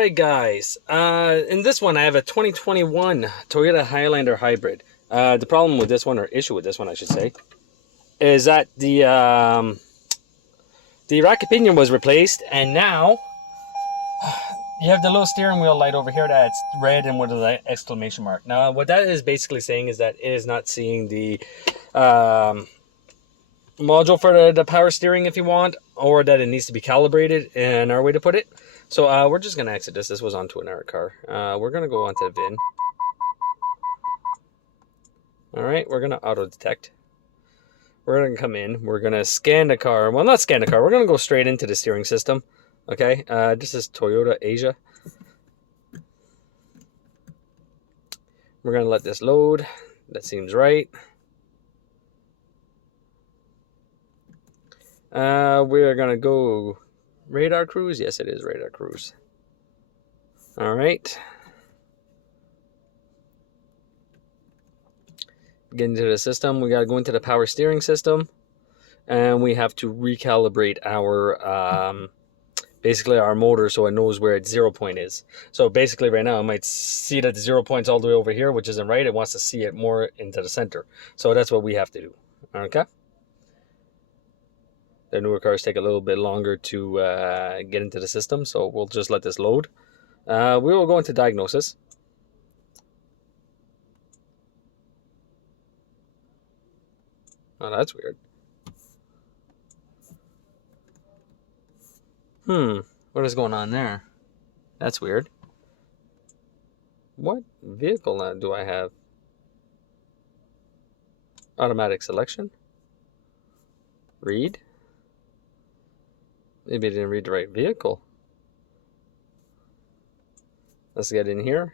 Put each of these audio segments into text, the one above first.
Alright guys, in this one I have a 2021 Toyota Highlander hybrid. The problem with this one, or issue with this one I should say, is that the rack pinion was replaced, and now you have the little steering wheel light over here that's red and with an exclamation mark. Now what that is basically saying is that it is not seeing the module for the power steering if you want, or that it needs to be calibrated, in our way to put it. So we're just gonna exit this. This was onto another car. We're gonna go onto the VIN. All right, we're gonna auto detect. We're gonna come in. We're gonna scan the car. Well, not scan the car. We're gonna go straight into the steering system. Okay, this is Toyota Asia. We're gonna let this load. That seems right. We're gonna go radar cruise. Yes, it is radar cruise. All right. Get into the system. We gotta go into the power steering system, and we have to recalibrate our basically our motor so it knows where its 0 point is. So basically right now it might see that the 0 point's all the way over here, which isn't right. It wants to see it more into the center. So that's what we have to do. Okay. The newer cars take a little bit longer to get into the system, so we'll just let this load. We will go into diagnosis. Oh, that's weird. What is going on there? That's weird. What vehicle do I have? Automatic selection. Read. Maybe I didn't read the right vehicle. Let's get in here.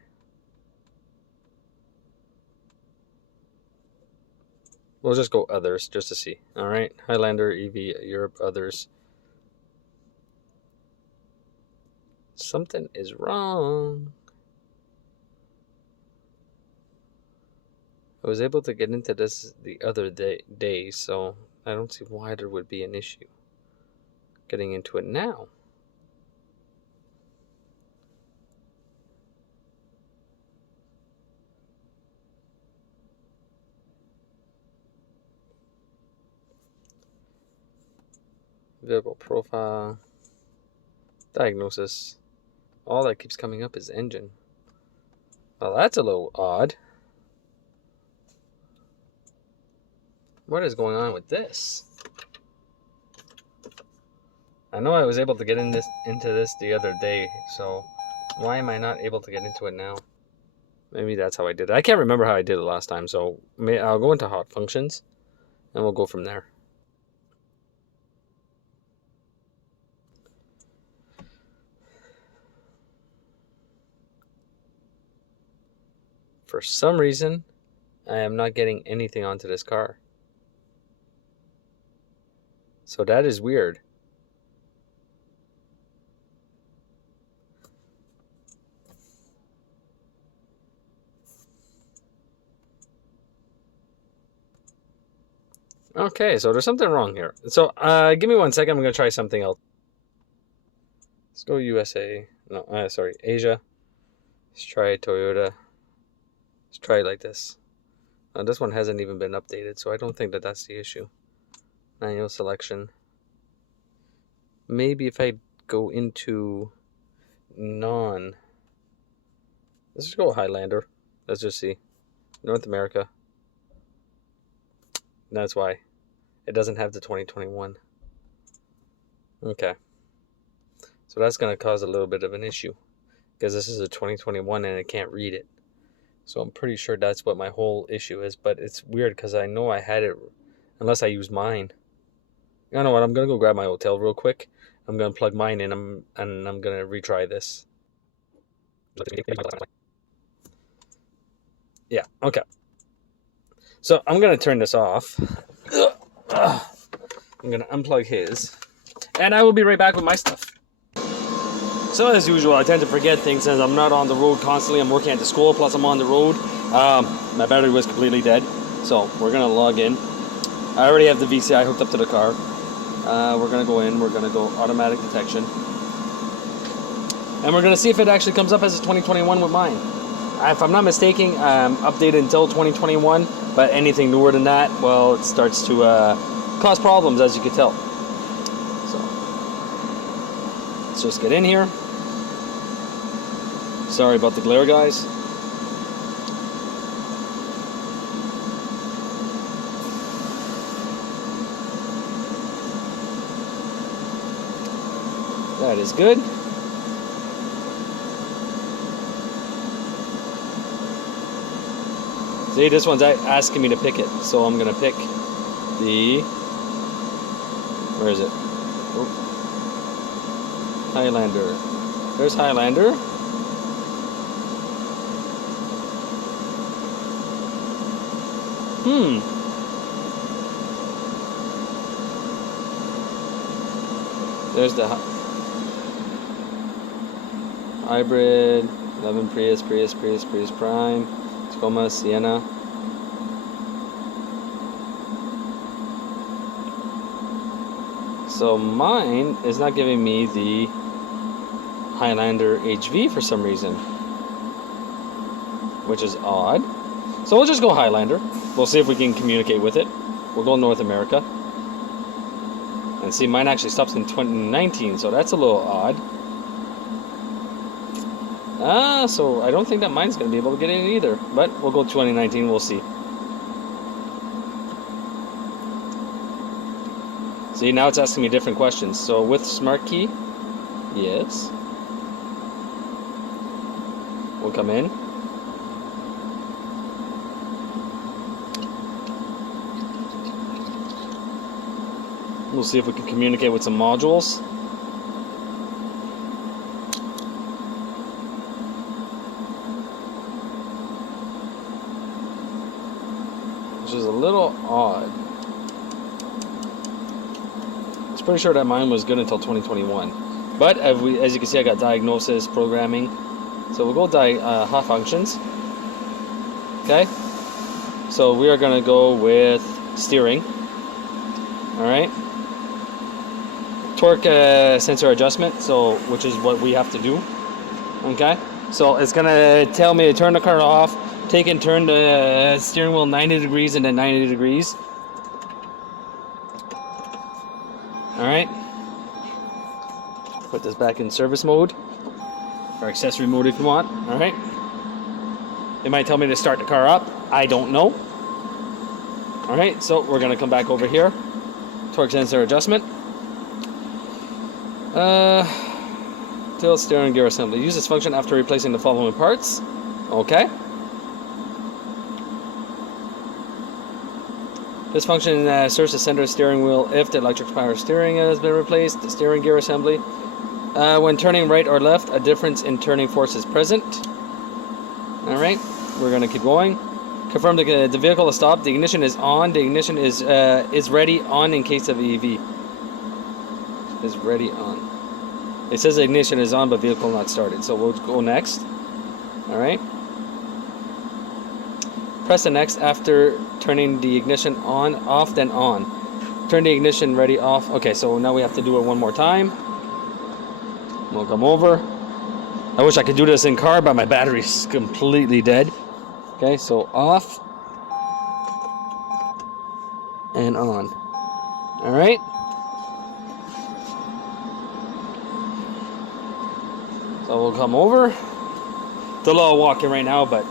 We'll just go others just to see. All right, Highlander, EV, Europe, others. Something is wrong. I was able to get into this the other day, so I don't see why there would be an issue getting into it now. Vehicle profile, diagnosis. All that keeps coming up is engine. Well, that's a little odd. What is going on with this? I know I was able to get into this the other day, so why am I not able to get into it now? Maybe that's how I did it. I can't remember how I did it last time, so I'll go into hot functions and we'll go from there. For some reason, I am not getting anything onto this car. So that is weird. Okay, so there's something wrong here. So give me 1 second. I'm going to try something else. Let's go USA. No, sorry, Asia. Let's try Toyota. Let's try it like this. This one hasn't even been updated, so I don't think that that's the issue. Manual selection. Maybe if I go into non. Let's just go Highlander. Let's just see. North America. That's why it doesn't have the 2021. Okay. So that's going to cause a little bit of an issue because this is a 2021 and it can't read it. So I'm pretty sure that's what my whole issue is, but it's weird because I know I had it unless I used mine. You know what? I'm going to go grab my hotel real quick. I'm going to plug mine in and I'm going to retry this. Yeah, okay. So I'm going to turn this off. I'm going to unplug his. And I will be right back with my stuff. So as usual, I tend to forget things since I'm not on the road constantly. I'm working at the school, plus I'm on the road. My battery was completely dead. So we're going to log in. I already have the VCI hooked up to the car. We're going to go in. We're going to go automatic detection. And we're going to see if it actually comes up as a 2021 with mine. If I'm not mistaken, updated until 2021, but anything newer than that, well, it starts to cause problems, as you can tell. So let's just get in here. Sorry about the glare, guys. That is good. See, this one's asking me to pick it, so I'm gonna pick the, where is it? Oh. Highlander. There's Highlander. There's the hybrid, 11 Prius Prime, Tacoma, Sienna. So mine is not giving me the Highlander HV for some reason, which is odd. So we'll just go Highlander. We'll see if we can communicate with it. We'll go North America. And see, mine actually stops in 2019, so that's a little odd. So I don't think that mine's going to be able to get in either. But we'll go 2019, we'll see. See, now it's asking me different questions. So with Smart Key, yes. We'll come in. We'll see if we can communicate with some modules. Which is a little odd. I'm pretty sure that mine was good until 2021. But as you can see, I got diagnosis, programming. So we'll go hot functions. Okay. So we are going to go with steering. Alright. Torque sensor adjustment, so which is what we have to do. Okay. So it's going to tell me to turn the car off, take and turn the steering wheel 90 degrees and then 90 degrees. Alright. Put this back in service mode. Or accessory mode if you want. Alright. It might tell me to start the car up. I don't know. Alright, so we're going to come back over here. Torque sensor adjustment. Tilt steering gear assembly. Use this function after replacing the following parts. Okay. This function serves to center the steering wheel if the electric power steering has been replaced. The steering gear assembly. When turning right or left, a difference in turning force is present. Alright, we're going to keep going. Confirm the vehicle is stopped. The ignition is on. The ignition is ready on in case of EV. Is ready on. It says ignition is on, but vehicle not started. So we'll go next. Alright. Press the next after turning the ignition on, off, then on. Turn the ignition ready off. Okay, so now we have to do it one more time. We'll come over. I wish I could do this in car, but my battery's completely dead. Okay, so off and on. Alright. So we'll come over. It's a little walking right now, but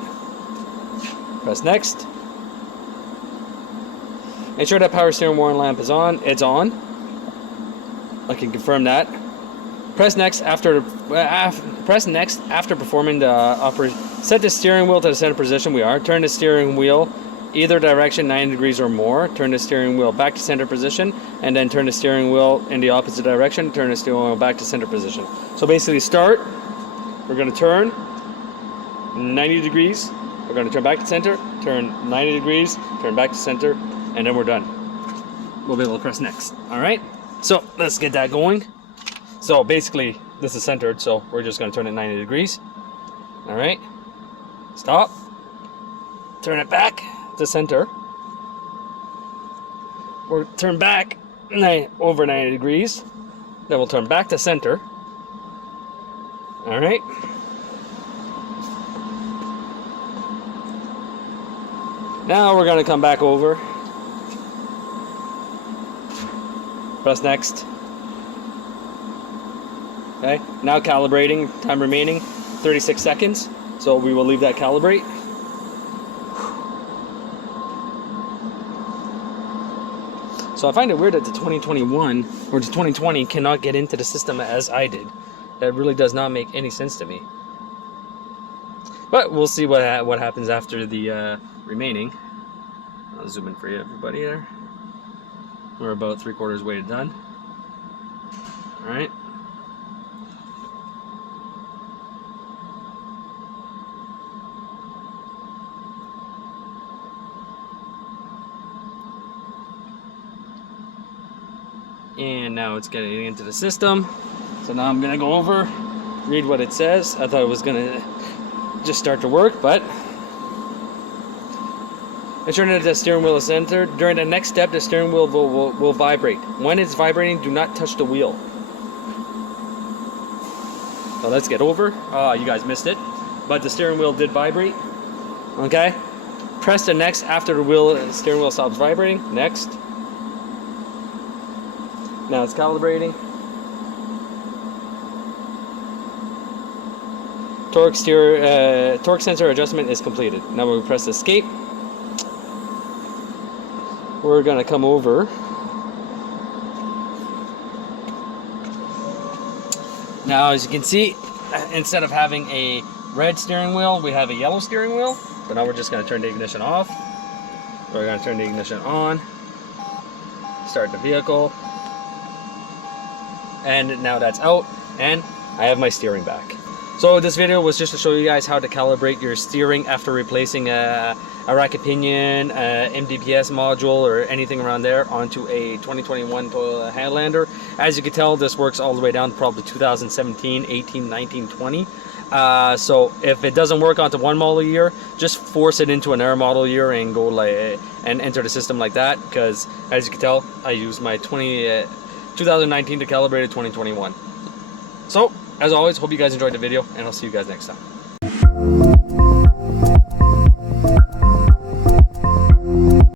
press next. Make sure that power steering warning lamp is on. It's on. I can confirm that. Press next after performing the operation. Set the steering wheel to the center position. We are. Turn the steering wheel either direction 90 degrees or more. Turn the steering wheel back to center position, and then turn the steering wheel in the opposite direction. Turn the steering wheel back to center position. So basically, start. We're going to turn 90 degrees. We're going to turn back to center. Turn 90 degrees. Turn back to center, and then we're done. We'll be able to press next. All right. So let's get that going. So basically, this is centered, so we're just going to turn it 90 degrees. All right. Stop. Turn it back to center. Or turn back over 90 degrees. Then we'll turn back to center. All right. Now we're gonna come back over. Press next. Okay, now calibrating, time remaining 36 seconds. So we will leave that calibrate. So I find it weird that the 2021 or the 2020 cannot get into the system as I did. That really does not make any sense to me. But we'll see what happens after the remaining. I'll zoom in for you, everybody there. We're about 3/4 way done. All right. And now it's getting into the system. So now I'm gonna go over, read what it says. I thought it was gonna just start to work, but ensure that the steering wheel is centered. During the next step, the steering wheel will vibrate. When it's vibrating, do not touch the wheel. So let's get over. Oh, you guys missed it, but the steering wheel did vibrate. Okay. Press the next after the steering wheel stops vibrating. Next. Now it's calibrating. Torque sensor adjustment is completed. Now we'll press escape. We're gonna come over. Now, as you can see, instead of having a red steering wheel, we have a yellow steering wheel. But now we're just gonna turn the ignition off. We're gonna turn the ignition on. Start the vehicle. And now that's out, and I have my steering back. So this video was just to show you guys how to calibrate your steering after replacing a racket pinion, MDPS module, or anything around there onto a 2021 Toyota Highlander. As you can tell, this works all the way down to probably 2017, 18, 19, 20. So if it doesn't work onto one model year, just force it into another model year and go and enter the system like that. Because as you can tell, I use my 2019 to calibrate 2021. So, as always, hope you guys enjoyed the video, and I'll see you guys next time.